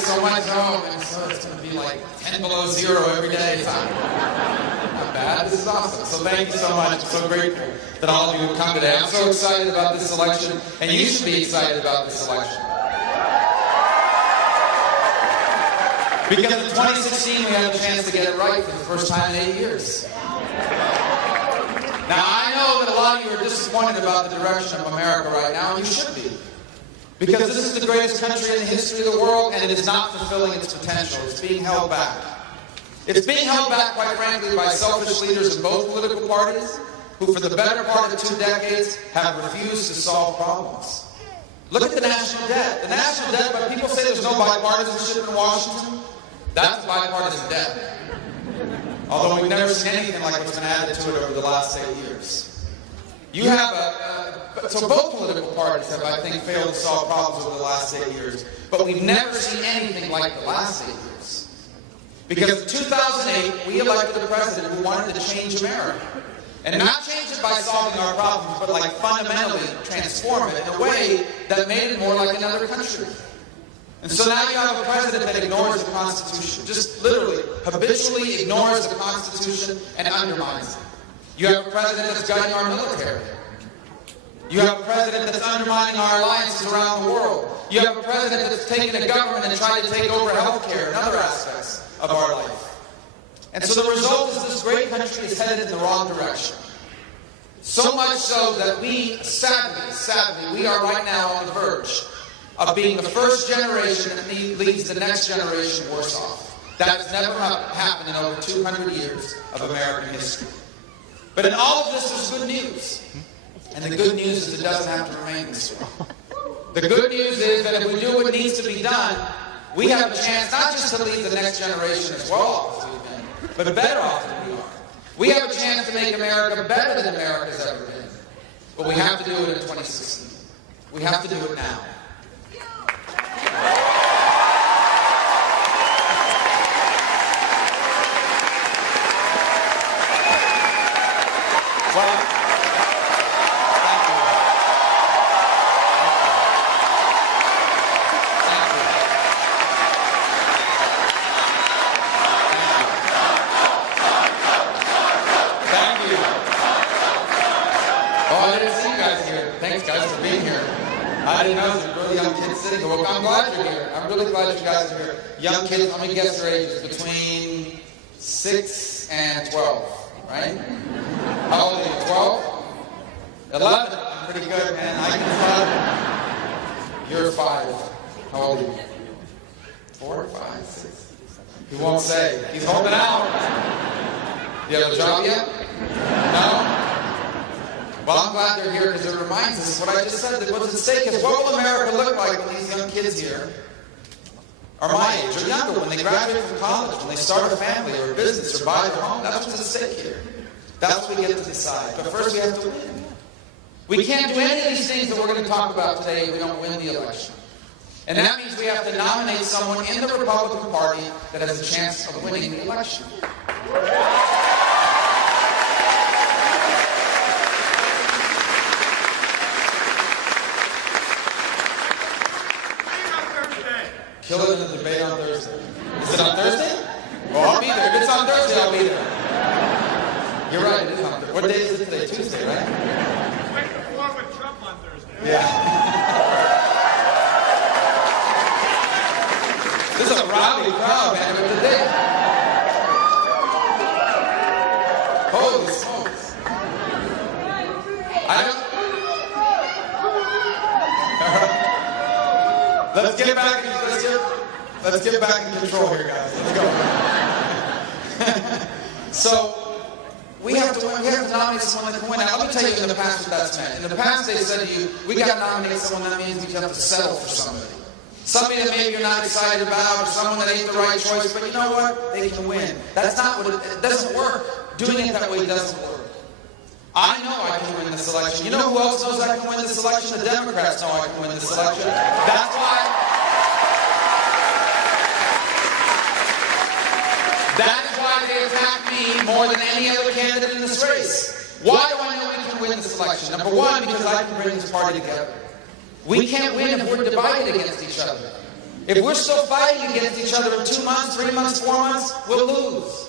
anyway, so I went home, and so it's going to be like 10 below zero every day. Not bad. This is awesome. So thank you so much. I'm so grateful that all of you have come today. I'm so excited about this election, and you should be excited about this election. Because in 2016, we had a chance to get it right for the first time in 8 years. Now, I know that a lot of you are disappointed about the direction of America right now, and you should be. Because this is the greatest country in the history of the world, and it is not fulfilling its potential. It's being held back. It's being held back, quite frankly, by selfish leaders in both political parties, who for the better part of 2 decades have refused to solve problems. Look at the national debt. The national debt, but people say there's no bipartisanship in Washington. That's bipartisan debt. Although we've never seen anything like what's been added to it over the last 8 years. You have so both political parties have, I think, failed to solve problems over the last 8 years. But we've never seen anything like the last 8 years. Because in 2008, we elected a president who wanted to change America. And not change it by solving our problems, but like fundamentally transform it in a way that made it more like another country. And so now you have a president that ignores the Constitution, just literally, habitually ignores the Constitution and undermines it. You have a president that's gutting our military. You have a president that's undermining our alliances around the world. You have a president that's taken a government and tried to take over health care and other aspects of our life. And so the result is this great country is headed in the wrong direction. So much so that we, sadly, we are right now on the verge of being the first generation that leads the next generation worse off. That has never happened in over 200 years of American history. But in all of this, there's good news. And the good news is it doesn't have to remain this way. The good news is that if we do what needs to be done, we have a chance not just to lead the next generation as well off as we've been, but better off than we are. We have a chance to make America better than America's ever been. But we have to do it in 2016. We have to do it now. I didn't know there were really young kids sitting here. Well, I'm glad you're here. I'm really glad you guys are here. Young kids, let me guess your ages. Between 6 and 12, right? How old are you? 12? 11? Pretty good, man. I can 11. You're 5. How old are you? 4, 5, 6? He won't say. He's holding out. Do you have a job yet? No? Well, I'm glad they're here because it reminds us what I just said that what's at stake is what will America look like when these young kids here are my age or younger, when they graduate from college, when they start a family or a business or buy their home. That's what's at stake here. That's what we get to decide. But first we have to win. We can't do any of these things that we're going to talk about today if we don't win the election. And that means we have to nominate someone in the Republican Party that has a chance of winning the election. Kill it in the debate on Thursday. Is it on Thursday? Well, I'll be there. If it's on Thursday, I'll be there. You're right, it is on Thursday. What day is it today? Tuesday, right? Wake the floor with Trump on Thursday. Yeah. This is a rowdy crowd, man. But today... Holy smokes. I don't... Let's get back in control here, guys. Let's go. So we have to nominate someone that can win. Now, let me tell you in the past what that's meant. In the past, they said to you, we got to nominate someone that means you have to settle for somebody. Somebody that maybe you're not excited about, or someone that ain't the right choice, but you know what? They can win. That's not what it doesn't work. Doing it that way doesn't work. I know I can win this election. You know who else knows I can win this election? The Democrats know I can win this election. That's why they attack me more than any other candidate in this race. Why do I know we can win this election? Number one, because I can bring this party together. We can't win if we're divided against each other. If we're still fighting against each other in 2 months, 3 months, 4 months, we'll lose.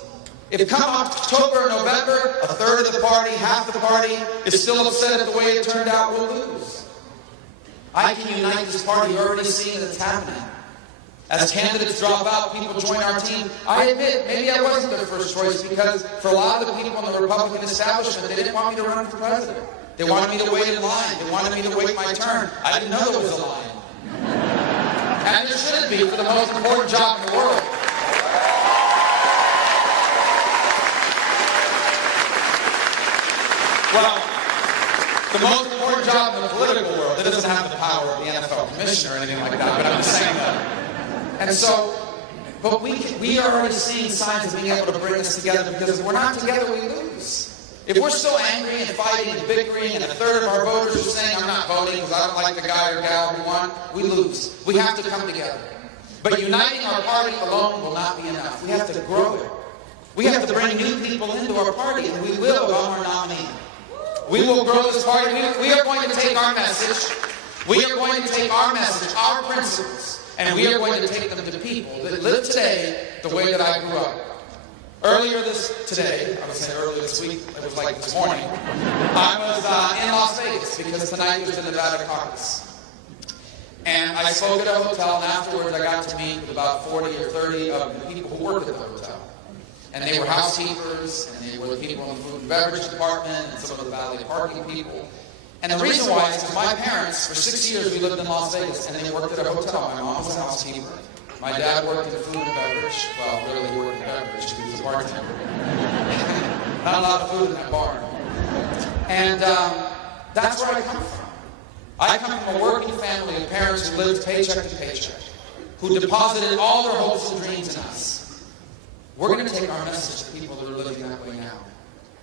If come October or November, a third of the party, half the party is still upset at the way it turned out, we'll lose. I can unite this party. You're already seeing that it's happening. As candidates drop out, people join our team. I admit, maybe I wasn't their first choice because for a lot of the people in the Republican establishment, they didn't want me to run for president. They wanted me to wait in line. They wanted me to wait my turn. I didn't know there was a line. And there shouldn't be for the most important job in the world. Well, the most important job in the political world, it doesn't have the power of the NFL commissioner or anything like that, but I'm just saying that. And so, but we are already seeing signs of being able to bring us together because if we're not together, we lose. If we're still angry and fighting and bickering and a third of our voters are saying, I'm not voting because I don't like the guy or gal who won, we lose. We have to come together. But uniting our party alone will not be enough. We have to grow it. We have to bring new people into our party, and we will on our nominee. We will grow this party. We are going to take our message. We are going to take our message, our principles, and we are going to take them to people that live today the way that I grew up. Earlier this week, it was like this morning, I was in Las Vegas because tonight was the Nevada caucus. And I spoke at a hotel, and afterwards I got to meet with about 40 or 30 of the people who worked at the hotel. And they were housekeepers, and they were the people in the food and beverage department, and some of the valet parking people. And the reason why is because my parents, for 6 years we lived in Las Vegas, and they worked at a hotel. My mom was a housekeeper. My dad worked in food and beverage. Well, really, he worked in beverage. He was a bartender. Not a lot of food in that bar. And that's where I come from. I come from a working family of parents who lived paycheck to paycheck, who deposited all their hopes and dreams in us. We're going to take our message to people that are living that way now.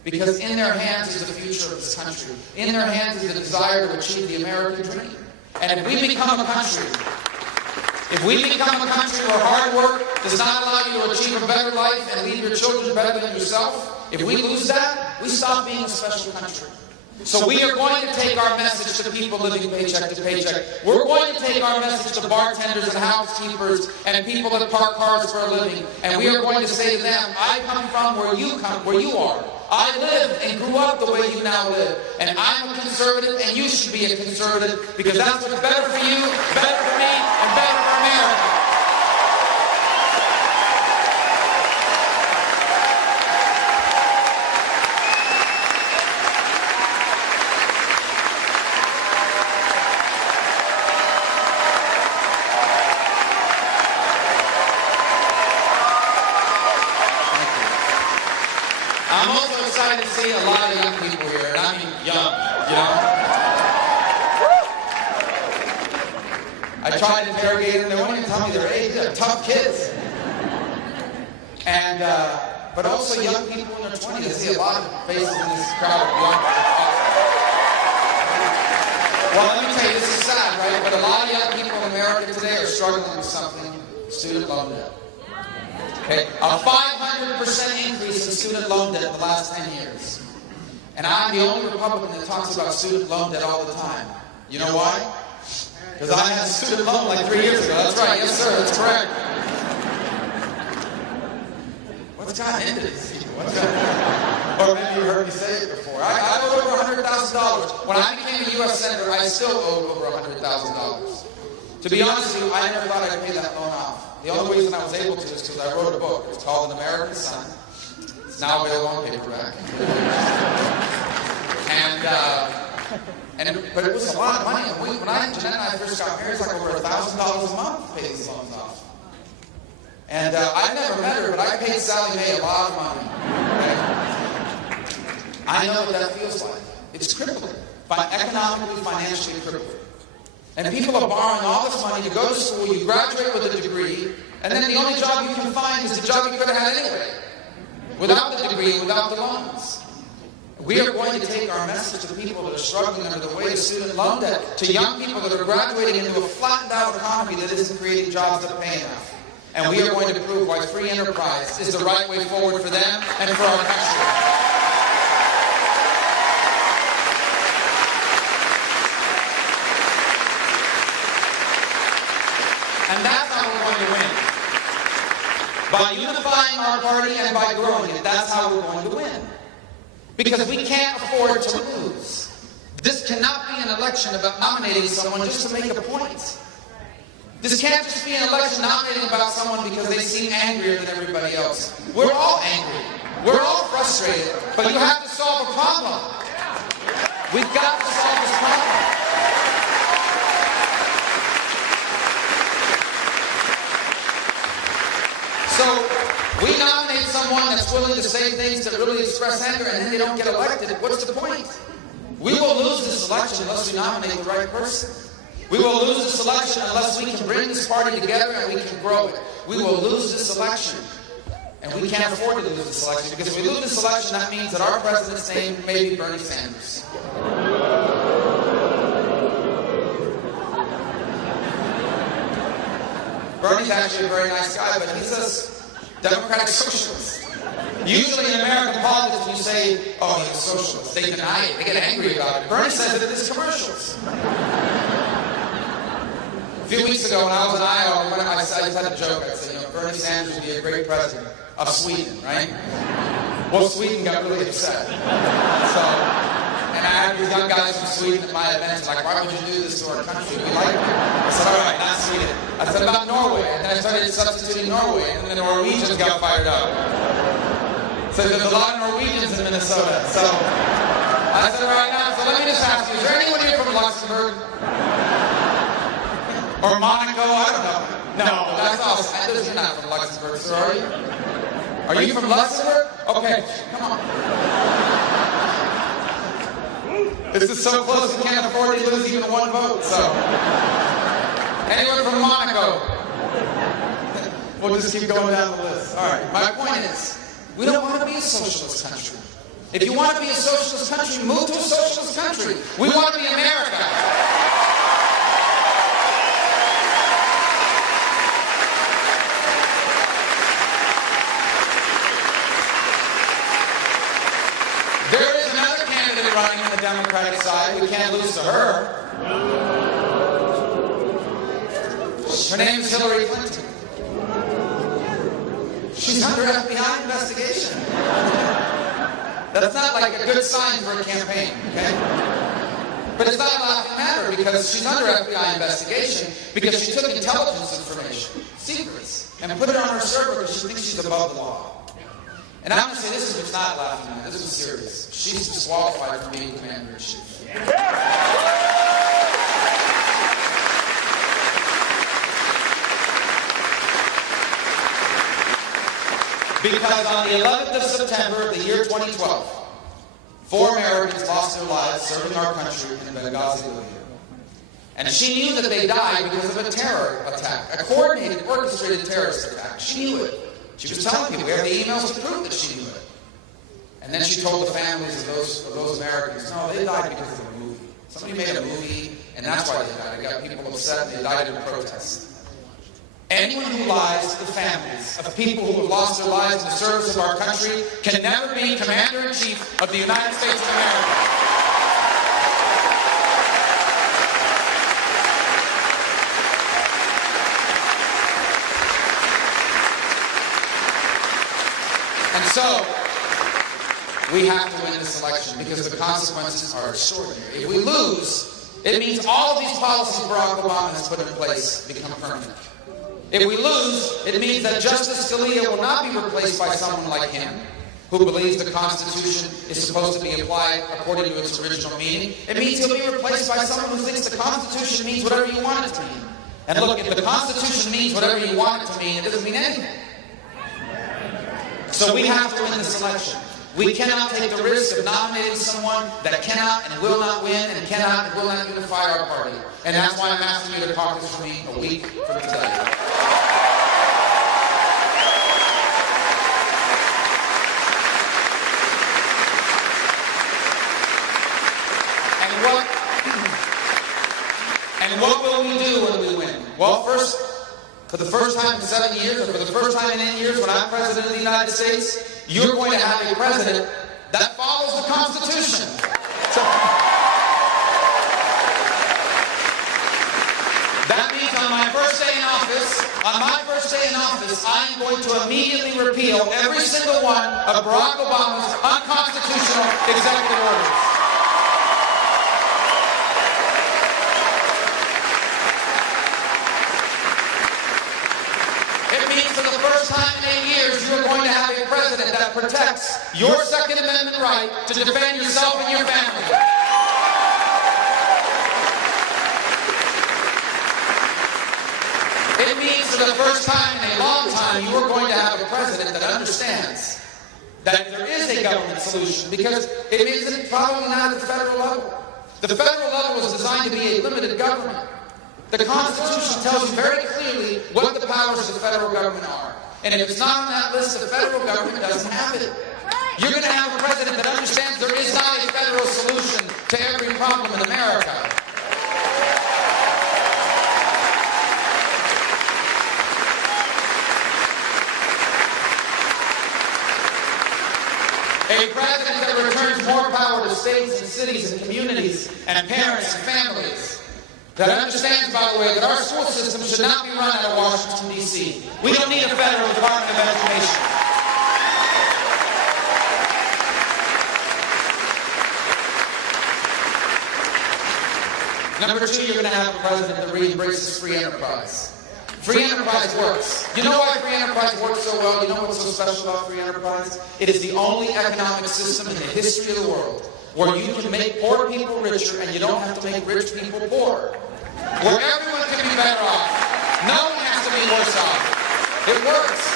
Because in their hands is the future of this country. In their hands is the desire to achieve the American dream. And if we become a country where hard work does not allow you to achieve a better life and leave your children better than yourself, if we lose that, we stop being a special country. So we are going to take our message to people living paycheck to paycheck. We're going to take our message to bartenders and housekeepers and people that park cars for a living. And we are going to say to them, I come from where you are. I lived and grew up the way you now live. And I'm a conservative, and you should be a conservative, because that's what's better for you, better for me, and better for America. I'm also excited to see a lot of young people here, and I mean young, you know. I tried to interrogate them, they wouldn't even tell me their age. They're tough kids. And, but also young people in their 20s. I see a lot of faces in this crowd of young people. Well, let me tell you, this is sad, right? But a lot of young people in America today are struggling with something, student loan debt. Okay, a 500% increase in student loan debt in the last 10 years. And I'm the only Republican that talks about student loan debt all the time. You know why? Because I had a student loan like 3 years ago. That's right, yes sir, that's correct. What's gotten into this? Or maybe you heard me say it before. I owed over $100,000. When I became a U.S. Senator, I still owed over $100,000. To be honest with you, I never thought I'd pay that loan off. The only reason I was able to is because I wrote a book. It's called An American Son. It's now available on paperback. But it was a lot of money. When Jeanette and I first got married, it was like over $1,000 a month to pay these loans off. And I've never met her, but I paid Sally Mae a lot of money. Okay? I know what that feels like. It's crippling. Economically, financially crippling. And people are borrowing all this money to go to school, you graduate with a degree, and then the only job you can find is the job you could have had anyway. Without the degree, without the loans. We are going to take our message to people that are struggling under the weight of student loan debt, to young people that are graduating into a flattened out economy that isn't creating jobs that pay enough. And we are going to prove why free enterprise is the right way forward for them and for our country. And that's how we're going to win. By unifying our party and by growing it, that's how we're going to win. Because we can't afford to lose. This cannot be an election about nominating someone just to make a point. This can't just be an election nominating about someone because they seem angrier than everybody else. We're all angry. We're all frustrated. But you have to solve a problem. We've got to solve this problem. So we nominate someone that's willing to say things that really express anger, and then they don't get elected. What's the point? We will lose this election unless we nominate the right person. We will lose this election unless we can bring this party together and we can grow it. We will lose this election. And we can't afford to lose this election, because if we lose this election, that means that our president's name may be Bernie Sanders. Bernie's actually a very nice guy, but he's a democratic socialist. Usually in American politics, when you say, oh, he's a socialist, they deny it, they get angry about it. Bernie says it in his commercials. A few weeks ago when I was in Iowa, I just had a joke. I said, Bernie Sanders would be a great president of Sweden, right? Well, Sweden got really upset. So, and I had these young guys from Sweden at my events, like, why would you do this to our country? We like it. I said, all right, not Sweden. I said, about Norway. And then I started substituting Norway, and then the Norwegians got fired up. So there's a lot of Norwegians in Minnesota. So I said, all right, now, so let me just ask you, is there anyone here from Luxembourg? Or Monaco? I don't know. No, that's awesome. You're not from Luxembourg, sir, are you? Are you from Luxembourg? Okay, come on. This is so close, we can't afford to lose even one vote, so. Anyone from Monaco? We'll just keep going down the list. All right, my point is, we don't want to be a socialist country. If you want to be a socialist country, move to a socialist country. We want to be America. There is another candidate running on the Democratic side. We can't lose to her. Her name is Hillary Clinton. She's under FBI investigation. That's not like a good sign for a campaign, okay? But it's not a laughing matter, because she's under FBI investigation because she took intelligence information, secrets, and put it on her server because she thinks she's above the law. And I'm going to say this is not laughing matter, this is serious. She's disqualified from being commander-in-chief. Because on the 11th of September of the year 2012, 4 Americans lost their lives serving our country in Benghazi, Libya. And she knew that they died because of a terror attack, a coordinated, orchestrated terrorist attack. She knew it. She was telling people, we have the emails to prove that she knew it. And then she told the families of those Americans, no, they died because of a movie. Somebody made a movie, and that's why they died. It got people upset, and they died in protest. Anyone who lies to the families of people who have lost their lives in the service of our country can never be Commander-in-Chief of the United States of America. And so, we have to win this election because the consequences are extraordinary. If we lose, it means all of these policies Barack Obama has put in place become permanent. If we lose, it means that Justice Scalia will not be replaced by someone like him, who believes the Constitution is supposed to be applied according to its original meaning. It means he'll be replaced by someone who thinks the Constitution means whatever you want it to mean. And look, if the Constitution means whatever you want it to mean, it doesn't mean anything. So we have to win this election. We cannot take the risk of nominating someone that cannot and will not win and cannot and will not unify our party. And that's why I'm asking you to caucus for me a week from today. And what will we do when we win? Well, first, for the first time in 7 years, or for the first time in 8 years, when I'm president of the United States, you're going to have a president that follows the Constitution. So, that means on my first first day in office, I am going to immediately repeal every single one of Barack Obama's unconstitutional executive orders. It means for the first time in 8 years, you are going to have a president that protects your Second Amendment right to defend yourself and your family. It means for the first time in a long time, you are going to have a president that understands that there is a government solution, because it is probably not at the federal level. The federal level was designed to be a limited government. The Constitution tells you very clearly what the powers of the federal government are. And if it's not on that list, the federal government doesn't have it. You're going to have a president that understands there is not a federal solution to every problem in America. A president that returns more power to states and cities and communities and parents and families. That understands, by the way, that our school system should not be run out of Washington, D.C. We don't need a federal Department of Education. Number two, you're going to have a president that really embraces free enterprise. Free enterprise works. You know why free enterprise works so well? You know what's so special about free enterprise? It is the only economic system in the history of the world where you can make poor people richer and you don't have to make rich people poor. Where everyone can be better off. No one has to be worse off. It works.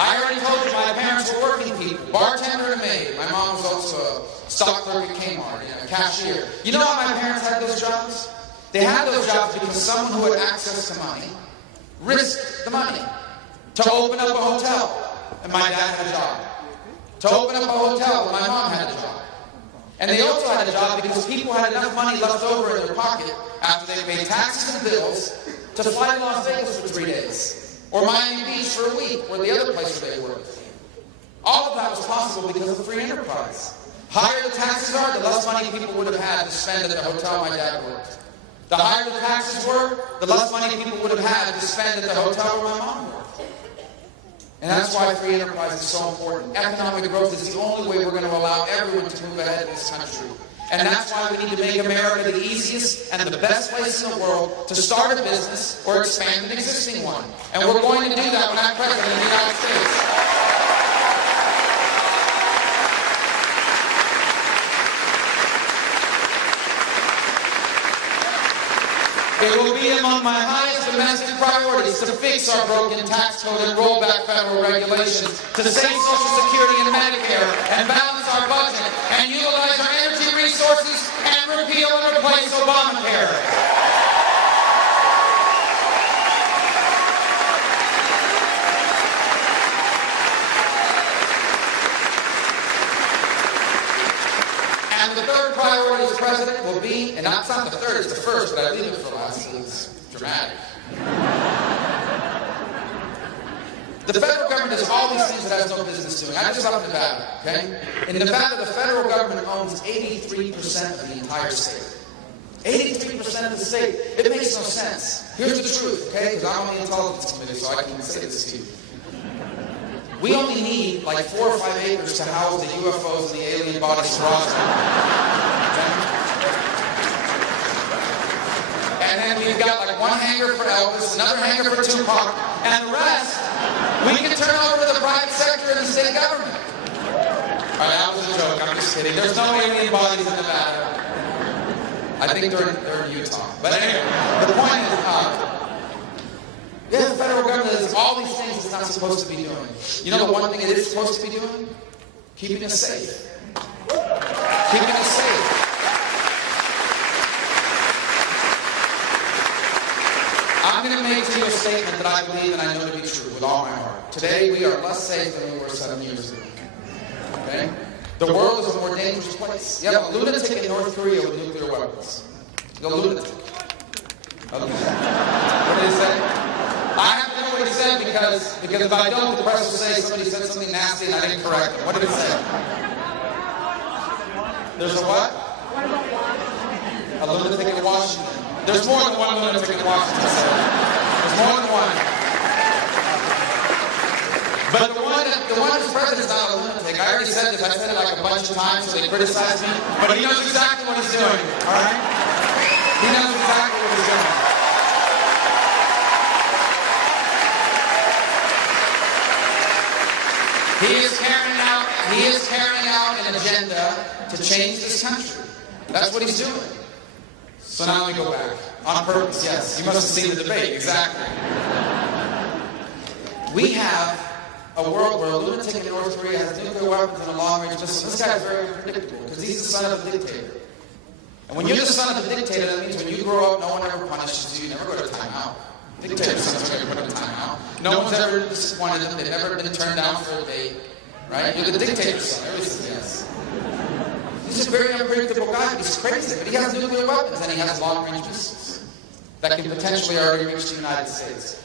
I already told you my parents were working people. Bartender and maid. My mom was also a stock clerk at Kmart, a cashier. You know how my parents had those jobs? They had those jobs because someone who had access to money risked the money to open up a hotel. And my dad had a job. To open up a hotel, and my mom had a job. And they also had a job because people had enough money left over in their pocket after they paid taxes and bills to fly to Las Vegas for 3 days. Or Miami Beach for a week, or the other place where they worked. All of that was possible because of free enterprise. Higher the taxes are, the less money people would have had to spend at the hotel my dad worked. The higher the taxes were, the less money people would have had to spend at the hotel where my mom worked. And that's why free enterprise is so important. Economic growth is the only way we're going to allow everyone to move ahead in this country. And that's why we need to make America the easiest and the best place in the world to start a business or expand an existing one. And we're going to do that when I'm president of the United States. It will be among my highest domestic priorities to fix our broken tax code and roll back federal regulations, to save Social Security and Medicare, and balance our budget, and utilize our energy resources, and repeal and replace Obamacare. And the third priority as president will be, and it's not the third, it's the first, but I leave it for last, it's dramatic. The federal government does all these things that it has no business doing. I just up in Nevada, okay? In Nevada, the federal government owns 83% of the entire state. 83% of the state. It makes no sense. Here's the truth, okay? Because I'm on the Intelligence Committee, so I can say this to you. We only need like 4 or 5 acres to house the UFOs and the alien bodies Roswell. And then we've got like one hangar for Elvis, another hangar for Tupac, and the rest we can turn over to the private sector and the state government. All right, that was a joke. I'm just kidding. There's no alien bodies in Nevada. I think they're in Utah. But anyway, the point is, yeah, the federal government does all these things it's not supposed to be doing. You know the one thing it is supposed to be doing? Keeping us safe. Keeping us safe. I'm going to make to you a statement that I believe and I know to be true with all my heart. Today we are less safe than we were 7 years ago. Okay? The world is a more dangerous place. You have a lunatic in North Korea with nuclear weapons. A lunatic. What did he say? I have to know what he said because if I don't, the press will say somebody said something nasty and I didn't correct him. What did he say? There's a what? a lunatic in Washington. There's more than one lunatic in Washington. There's more than one. But the one who's president is not a lunatic. I already said this. I said it like a bunch of times so they criticize me. But he knows exactly what he's doing. All right? He knows exactly what he's doing. He is carrying out an agenda to change this country. That's what he's doing. So now we go back. On purpose, yes. You must have seen the debate. Exactly. We have a world where a lunatic in North Korea has nuclear weapons and a long-range missile. This guy is very unpredictable because he's the son of a dictator. And when you're the son of a dictator, that means when you grow up, no one ever punishes you. You never go to timeout. Dictators sometimes never go to timeout. No one's ever disappointed them. They've never been turned down for a date. Right? You're the dictator's son. Everybody says yes. He's a very unpredictable guy. He's crazy, but he has nuclear weapons and he has long-range missiles that can potentially already reach the United States.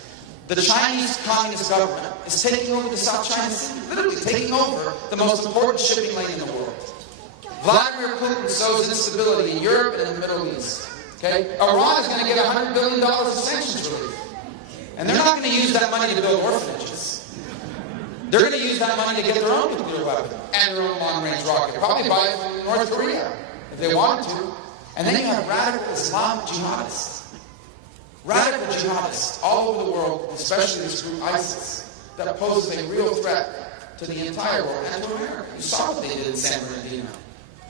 The Chinese Communist government is taking over the South China Sea, literally taking over the most important shipping lane in the world. Vladimir Putin sows instability in Europe and in the Middle East. Okay? Iran is going to get $100 billion of sanctions relief. And they're not going to use that money to build orphanages. They're going to use that money to get their own nuclear weapon and their own long-range rocket. Probably buy it from North Korea if they wanted to. And then you have radical Islamic jihadists. Radical jihadists all over the world, especially this group ISIS, that poses a real threat to the entire world and to America. You saw what they did in San Bernardino.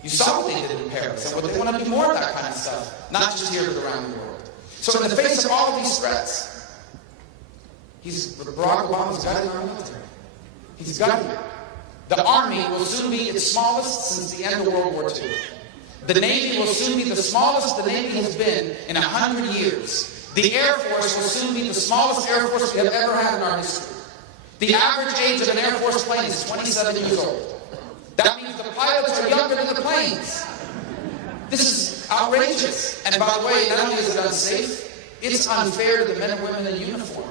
You saw what they did in Paris, and what they want to do more of that kind of stuff, not just here but around the world. So in the face of all of these threats, Barack Obama's gutting our military. He's gutting it. The Army will soon be its smallest since the end of World War II. The Navy will soon be the smallest the Navy has been in 100 years. The Air Force will soon be the smallest Air Force we have ever had in our history. The average age of an Air Force plane is 27 years old. That means the pilots are younger than the planes. This is outrageous. And by the way, not only is it unsafe, it's unfair to the men and women in uniform.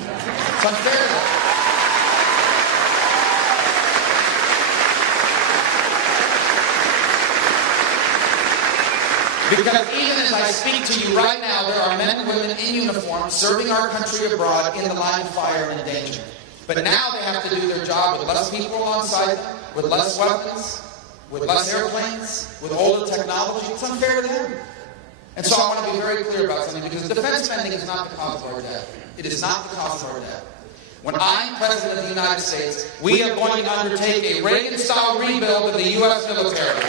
It's unfair to them. Because even as I speak to you right now, there are men and women in uniform serving our country abroad in the line of fire and in danger. But now they have to do their job with less people alongside them, with less weapons, with less airplanes, with older technology. It's unfair to them. And so I want to be very clear about something, because defense spending is not the cause of our debt. It is not the cause of our debt. When I'm President of the United States, we are going to undertake a Reagan-style rebuild of the U.S. military.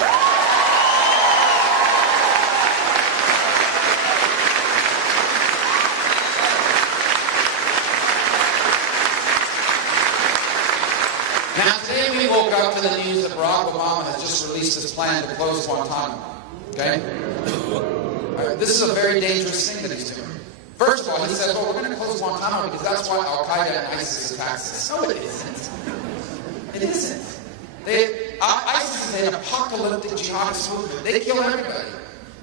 Now today we woke up to the news that Barack Obama has just released his plan to close Guantanamo. Okay? This is a very dangerous thing that he's doing. First of all, he says, well, we're going to close Guantanamo because that's why Al-Qaeda and ISIS attacks us. No, it isn't. It isn't. ISIS is an apocalyptic jihadist movement. They kill everybody.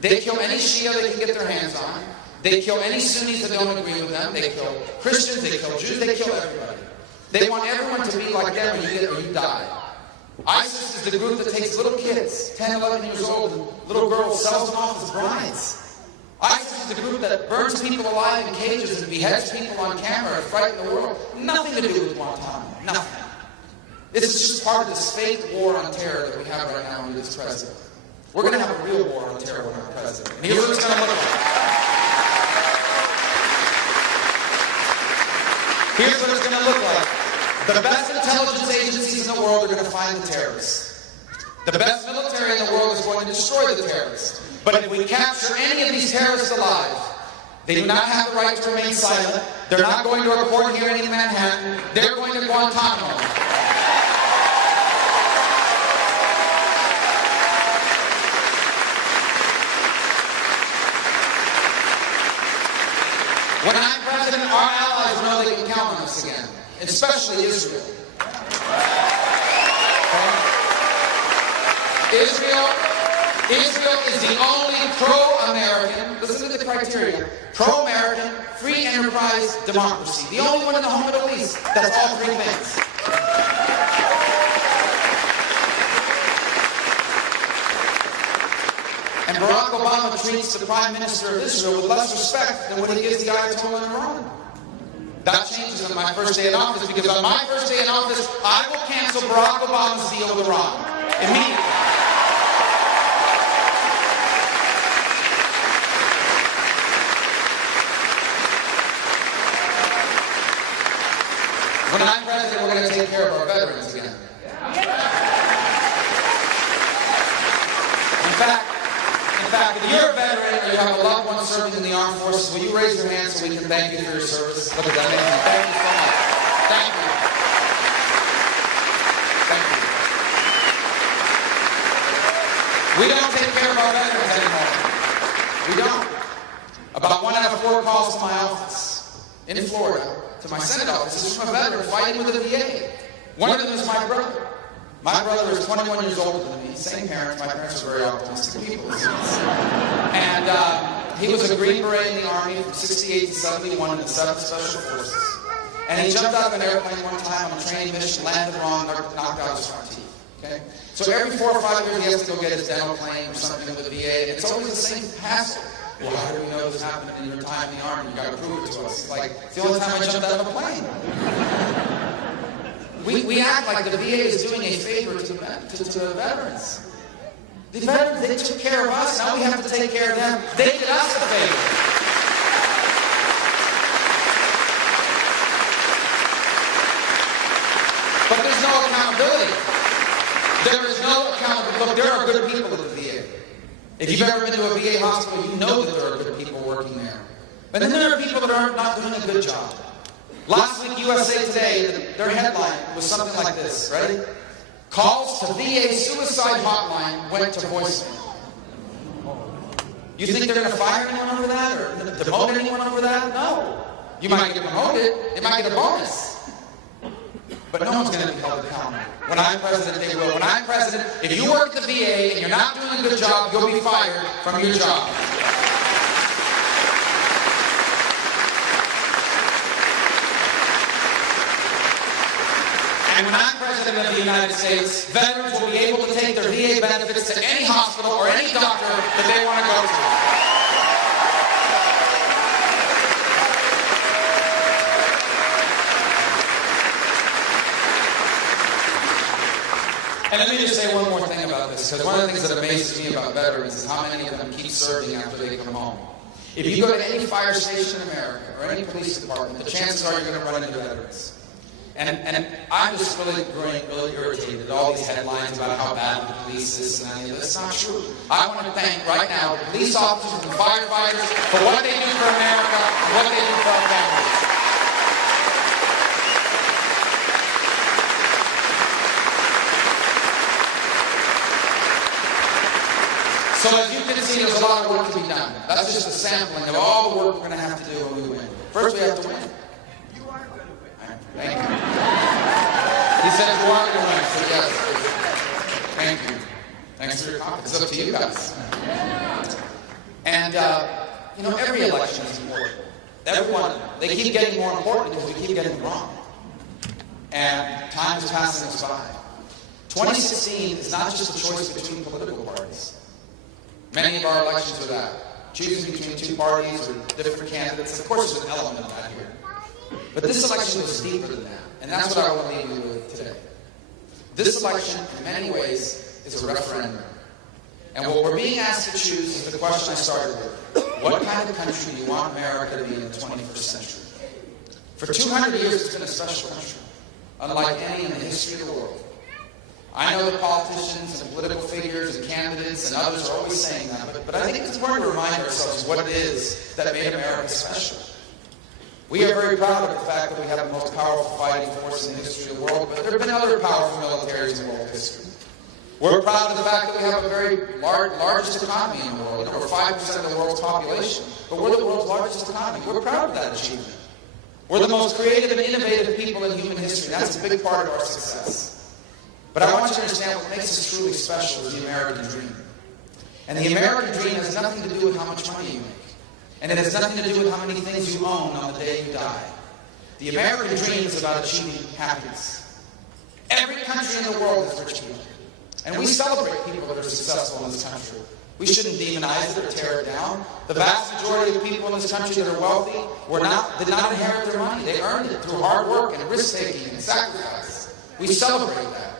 They kill any Shia they can get their hands on. They kill any Sunnis that don't agree with them. They kill Christians. They kill Jews. They kill everybody. They want everyone to be like them, or you die. ISIS is the group that takes little kids, 10, 11 years old, and little girls, sells them off as brides. ISIS is the group that burns people alive in cages and beheads people on camera and frightens the world. Nothing to do with Guantanamo. Nothing. This is just part of this fake war on terror that we have right now under this president. We're going to have a real war on terror with our president. And here's what it's going to look like. Here's what it's going to look like. The best intelligence agencies in the world are going to find the terrorists. The best military in the world is going to destroy the terrorists. But if we capture any of these terrorists alive, they do not have the right to remain silent. They're not going to a court hearing in Manhattan. They're going to Guantanamo. When I'm president, our allies know they can count on us again. Especially Israel. Okay? Israel is the only pro-American, listen to the criteria, pro-American, free enterprise democracy. The only one in the whole Middle East that's all three things. And Barack Obama treats the Prime Minister of Israel with less respect than what he gives the Ayatollah in Iran. That changes on my first day in office, because on my first day in office, I will cancel Barack Obama's deal with Iran immediately. When I'm president, we're going to take care of our veterans again. In fact, if you're a veteran or you have a loved one serving in the armed forces, will you raise your hand so we can thank you for your service? Look at that. Thank you so much. Thank you. Thank you. We don't take care of our veterans anymore. We don't. About 1 out of 4 calls to my office in Florida, to my Senate office, is from a veteran fighting with the VA. One of them is my brother. My brother is 21 years older than me, same parents. My parents are very optimistic people. And he was a Green Beret in the Army from 68 to 71 in the 7th Special Forces. And he jumped out of an airplane one time on a training mission, landed wrong, knocked out his front teeth. Okay? So every 4 or 5 years he has to go get his dental claim or something with the VA, and it's always the same hassle. Well, how do we know this happened in your time in the Army? You got to prove it to us. It's like, it's the only time I jumped out of a plane. We act like the VA is doing a favor to veterans. The veterans, they took care of us, now we have to take care of them. They did us a favor. But there's no accountability. There is no accountability. Look, there are good people at the VA. If you've ever been to a VA hospital, you know that there are good people working there. But then there are people that are not doing a good job. Last week, USA Today, their headline was something like this. Ready? Calls to VA suicide hotline went to voicemail. You think they're going to fire anyone over that or demote anyone over that? No. You might get promoted. They might get a bonus. But no one's going to be held accountable. When I'm president, they will. When I'm president, if you work at the VA and you're not doing a good job, you'll be fired from your job. And when I'm president of the United States, veterans will be able to take their VA benefits to any hospital or any doctor that they want to go to. And let me just say one more thing about this, because one of the things that amazes me about veterans is how many of them keep serving after they come home. If you go to any fire station in America or any police department, the chances are you're going to run into veterans. And I'm just really irritated at all these headlines about how bad the police is and any of this. It's not true. I want to thank right now the police officers and firefighters for what they do for America and what they do for our families. So as you can see, there's a lot of work to be done. That's just a sampling of all the work we're going to have to do when we win. First, we have to win. You are going to win. Thank you. He said you are going to win, so yes. Thank you. Thanks for your comments. It's up to you guys. And, you know, every election is important. Every one of them. They keep getting more important because we keep getting them wrong. And time is passing us by. 2016 is not just a choice between political parties. Many of our elections are that. Choosing between two parties or different candidates. Of course, there's an element of that here. But this election goes deeper than that. And that's what I want to leave you with today. This election, in many ways, is a referendum. And what we're being asked to choose is the question I started with. What kind of country do you want America to be in the 21st century? For 200 years, it's been a special country, unlike any in the history of the world. I know that politicians and political figures and candidates and others are always saying that, but I think it's important to remind ourselves what it is that made America special. We are very proud of the fact that we have the most powerful fighting force in the history of the world, but there have been other powerful militaries in world history. We're proud of the fact that we have a very largest economy in the world, over 5% of the world's population, but we're the world's largest economy. We're proud of that achievement. We're the most creative and innovative people in human history. That's a big part of our success. But I want you to understand what makes us truly special is the American dream. And the American dream has nothing to do with how much money you make. And it has nothing to do with how many things you own on the day you die. The American dream is about achieving happiness. Every country in the world has rich people. And we celebrate people that are successful in this country. We shouldn't demonize it or tear it down. The vast majority of people in this country that are wealthy did not inherit their money. They earned it through hard work and risk-taking and sacrifice. We celebrate that.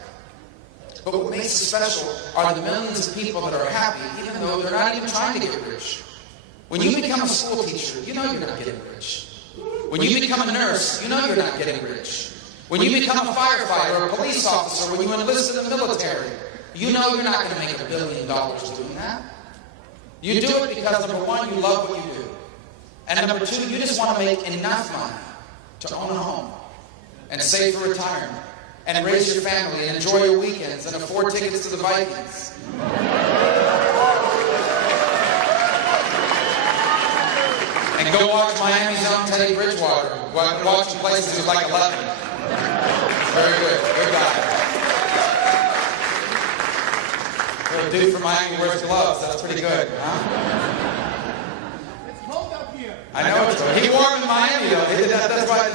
But what makes it special are the millions of people that are happy, even though they're not even trying to get rich. When you become a school teacher, you know you're not getting rich. When you become a nurse, you know you're not getting rich. When you become a firefighter or a police officer, when you enlist in the military, you know you're not going to make $1 billion doing that. You do it because, number one, you love what you do. And number two, you just want to make enough money to own a home and save for retirement and raise your family and enjoy your weekends and afford tickets to the Vikings. And go watch Miami's own Teddy Bridgewater. Watching places who's like 11. Very good. Good guy. The dude from Miami wears gloves. That's pretty good, huh? It's cold up here. I know it's cold. He wore them in Miami, though. That's why.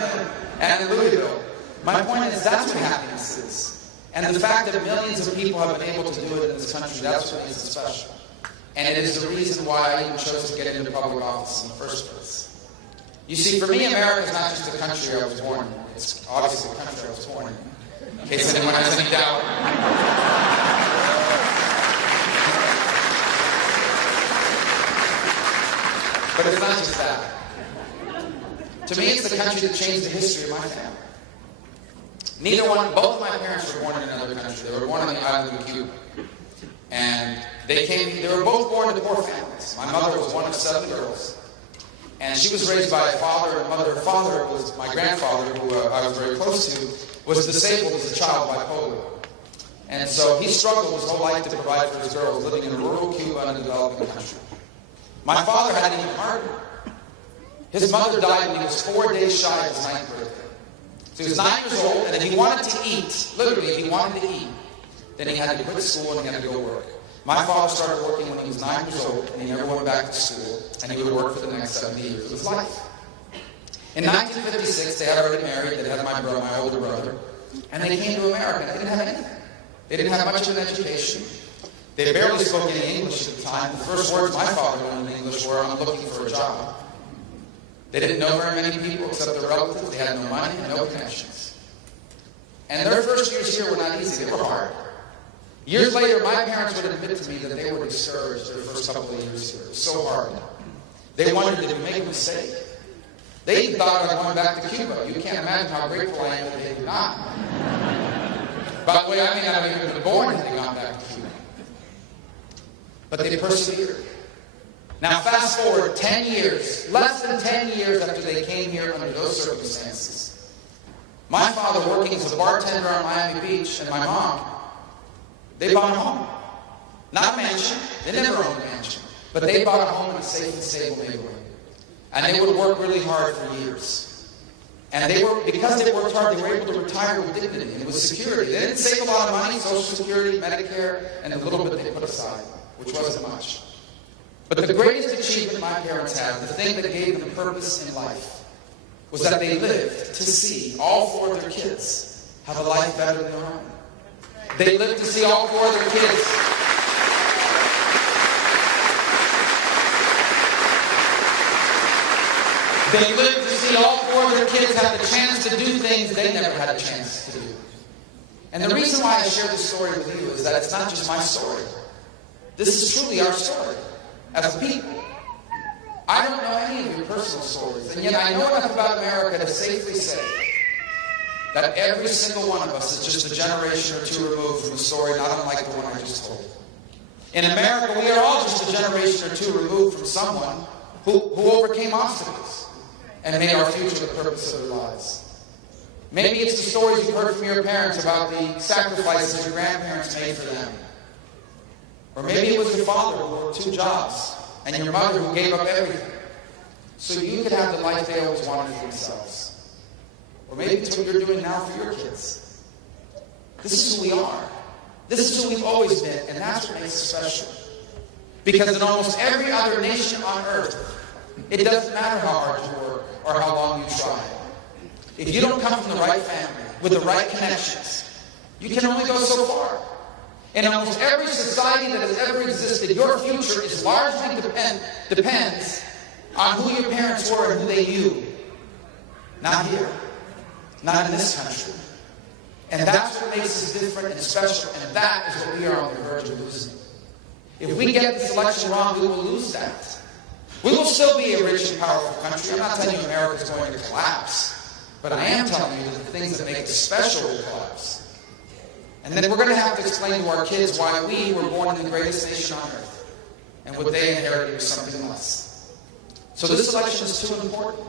And in Louisville. My point is, that's what happiness is. And the fact that millions of people have been able to do it in this country, that's what makes it special. And it is the reason why I even chose to get into public office in the first place. You see, for me, America is not just the country I was born in. It's obviously the country I was born in. In case anyone has any doubt. But it's not just that. To me, it's the country that changed the history of my family. Both my parents were born in another country. They were born on the island of Cuba. And they were both born into poor families. My mother was one of 7 girls. And she was raised by a father and mother. Her father was my grandfather, who I was very close to, was disabled as a child by polio. And so he struggled his whole life to provide for his girls, living in rural Cuba in a developing country. My father had it even harder. His mother died when he was 4 days shy of his 9th birthday. So he was 9 years old, and then he wanted to eat. Literally, if he wanted to eat, then he had to quit school and he had to go work. My father started working when he was 9 years old, and he never went back to school, and he would work for the next 70 years of his life. In 1956, they had already married. They had my older brother, and they came to America. They didn't have anything. They didn't have much of an education. They barely spoke any English at the time. The first words my father learned in English were, "I'm looking for a job." They didn't know very many people except their relatives. They had no money and no connections. And their first years here were not easy. They were hard. Years later, my parents would admit to me that they were discouraged their first couple of years here. It was so hard. They wondered, did we make a mistake? They even thought about going back to Cuba. You can't imagine how grateful I am that they did not. By the way, I may not have even been born had they gone back to Cuba. But they persevered. Now fast forward 10 years, less than 10 years after they came here under those circumstances. My father working as a bartender on Miami Beach and my mom, they bought a home. Not a mansion. They never owned a mansion. But they bought a home in a safe and stable neighborhood. And they would work really hard for years. And because they worked hard, they were able to retire with dignity and with security. They didn't save a lot of money, Social Security, Medicare, and the little bit they put aside, which wasn't much. But the greatest achievement my parents had, the thing that gave them purpose in life, was that they lived to see all 4 of their kids have a life better than their own. They lived to see all 4 of their kids They lived to see all 4 of their kids have the chance to do things they never had a chance to do. And the reason why I share this story with you is that it's not just my story. This is truly our story as a people. I don't know any of your personal stories, and yet I know enough about America to safely say that every single one of us is just a generation or 2 removed from a story not unlike the one I just told. In America, we are all just a generation or 2 removed from someone who overcame obstacles and made our future the purpose of their lives. Maybe it's the stories you've heard from your parents about the sacrifices your grandparents made for them. Or maybe it was your father who worked 2 jobs and your mother who gave up everything so you could have the life they always wanted for themselves. Or maybe it's what you're doing now for your kids. This is who we are. This is who we've always been, and that's what makes us special. Because in almost every other nation on earth, it doesn't matter how hard you work or how long you try. If you don't come from the right family, with the right connections, you can only go so far. In almost every society that has ever existed, your future is largely depends on who your parents were and who they knew. Not here. Not in this country. And that's what makes us different and special, and that is what we are on the verge of losing. If we get this election wrong, we will lose that. We will still be a rich and powerful country. I'm not telling you America is going to collapse, but I am telling you that the things that make us special will collapse. And then we're going to have to explain to our kids why we were born in the greatest nation on earth, and what they inherited was something less. So this election is too important.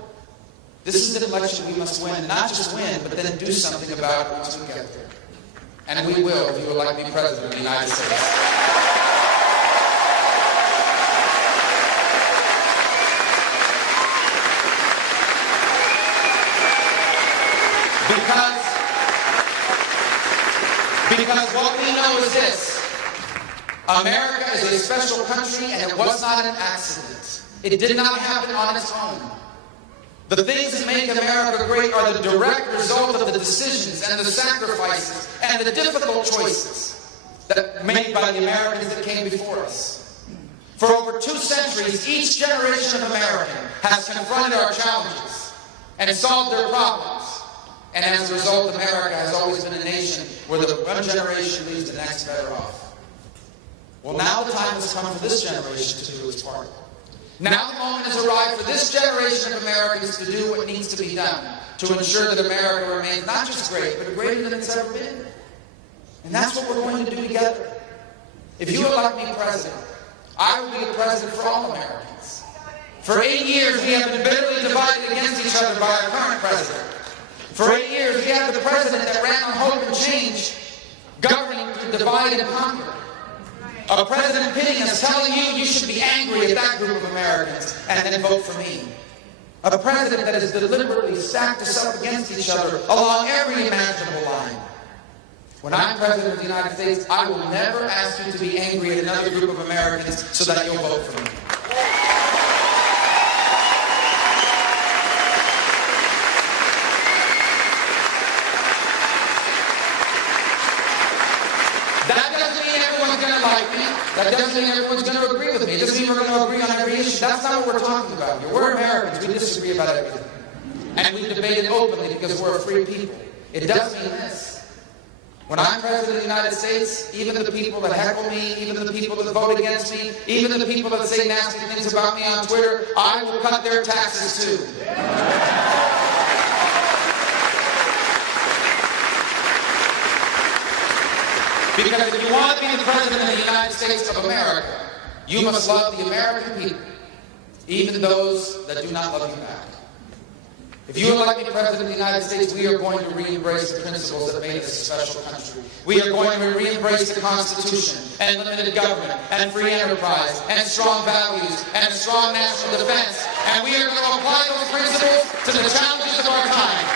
This is the election we must win, not just win, but then do something about it once we get there. And we will, if you would like to be president of the United States. Because what we know is this: America is a special country, and it was not an accident. It did not happen on its own. The things that make America great are the direct result of the decisions and the sacrifices and the difficult choices that made by the Americans that came before us. For over 2 centuries, each generation of American has confronted our challenges and solved their problems. And as a result, America has always been a nation where the one generation leaves the next better off. Well, now the time has come for this generation to do its part. Now the moment has arrived for this generation of Americans to do what needs to be done to ensure that America remains not just great, but greater than it's ever been. And that's what we're going to do together. If you elect me president, I will be a president for all Americans. For 8 years, we have been bitterly divided against each other by our current president. For 8 years, we had the president that ran on hope and change, governing to divide and conquer. A president pitting us, telling you you should be angry at that group of Americans and then vote for me. A president that has deliberately stacked us up against each other along every imaginable line. When I'm president of the United States, I will never ask you to be angry at another group of Americans so that you'll vote for me. That doesn't mean everyone's going to like me. That doesn't mean everyone's going to agree with me. It doesn't mean we're going to agree on every issue. That's not what we're talking about here. We're Americans. We disagree about everything. And we debate it openly because we're a free people. It does mean this. When I'm president of the United States, even the people that heckle me, even the people that vote against me, even the people that say nasty things about me on Twitter, I will cut their taxes too. Because if you want to be the president of the United States of America, you must love the American people, even those that do not love you back. If you elect me president of the United States, we are going to re-embrace the principles that made us a special country. We are going to re-embrace the Constitution, and limited government, and free enterprise, and strong values, and a strong national defense. And we are going to apply those principles to the challenges of our time.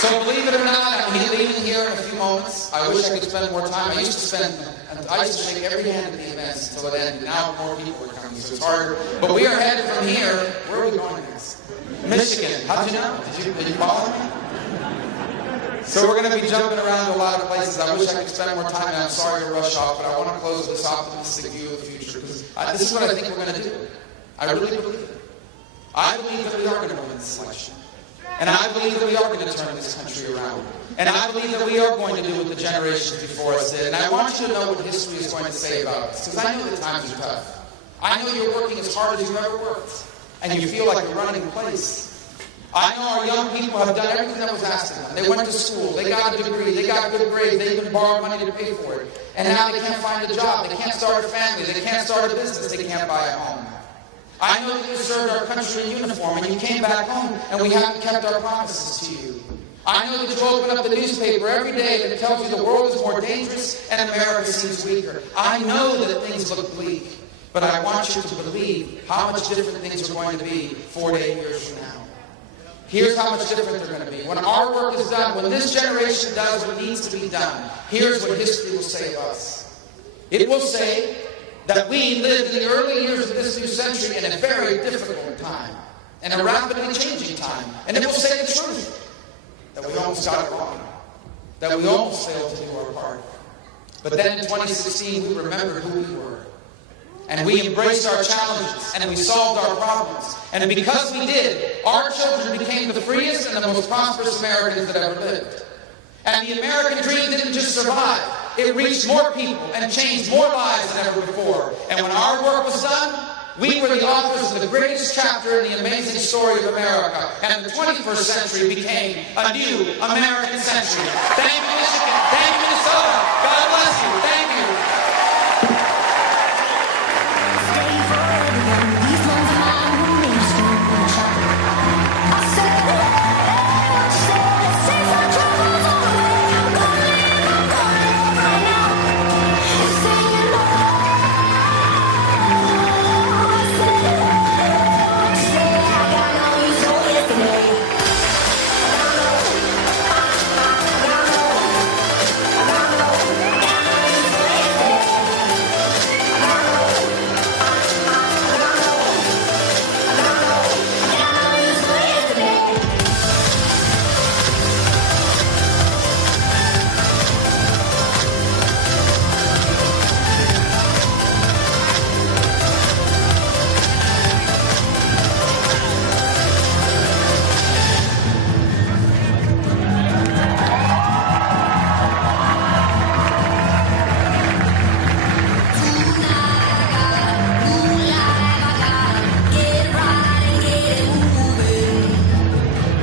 So believe it or not, I'm leaving here in a few moments. I wish I could spend more time. I used to shake every hand at the events until it ended. Now more people are coming, so it's harder. But we are headed from here. Where are we going next? Michigan. How'd you know? Did you follow me? So we're going to be jumping around to a lot of places. I wish I could spend more time, and I'm sorry to rush off, but I want to close this optimistic view of the future, because this is what I think we're going to do. I really believe it. I believe that we are going to win this election. And I believe that we are going to turn this country around. And I believe that we are going to do what the generations before us did. And I want you to know what history is going to say about us, because I know that times are tough. I know you're working as hard as you've ever worked, and you feel like you're running a place. I know our young people have done everything that was asked of them. They went to school, they got a degree, they got good grades, they even borrowed money to pay for it. And now they can't find a job, they can't start a family, they can't start a business, they can't buy a home. I know that you served our country in uniform, and you came back home, and we haven't kept our promises to you. I know that you open up the newspaper every day and it tells you the world is more dangerous and America seems weaker. I know that things look bleak, but I want you to believe how much different things are going to be 4 to 8 years from now. Here's how much different they're going to be. When our work is done, when this generation does what needs to be done, here's what history will say of us. It will say that we live in the early years of this new century in a very difficult time, and a rapidly changing time. And it will say the truth, that we almost got it wrong, that we almost failed to do our part. But then in 2016, we remembered who we were. And we embraced our challenges, and we solved our problems. And because we did, our children became the freest and the most prosperous Americans that ever lived. And the American dream didn't just survive. It reached more people and changed more lives than ever before. And when our work was done, we were the authors of the greatest chapter in the amazing story of America. And the 21st century became a new American century. Thank you, Michigan. Thank you.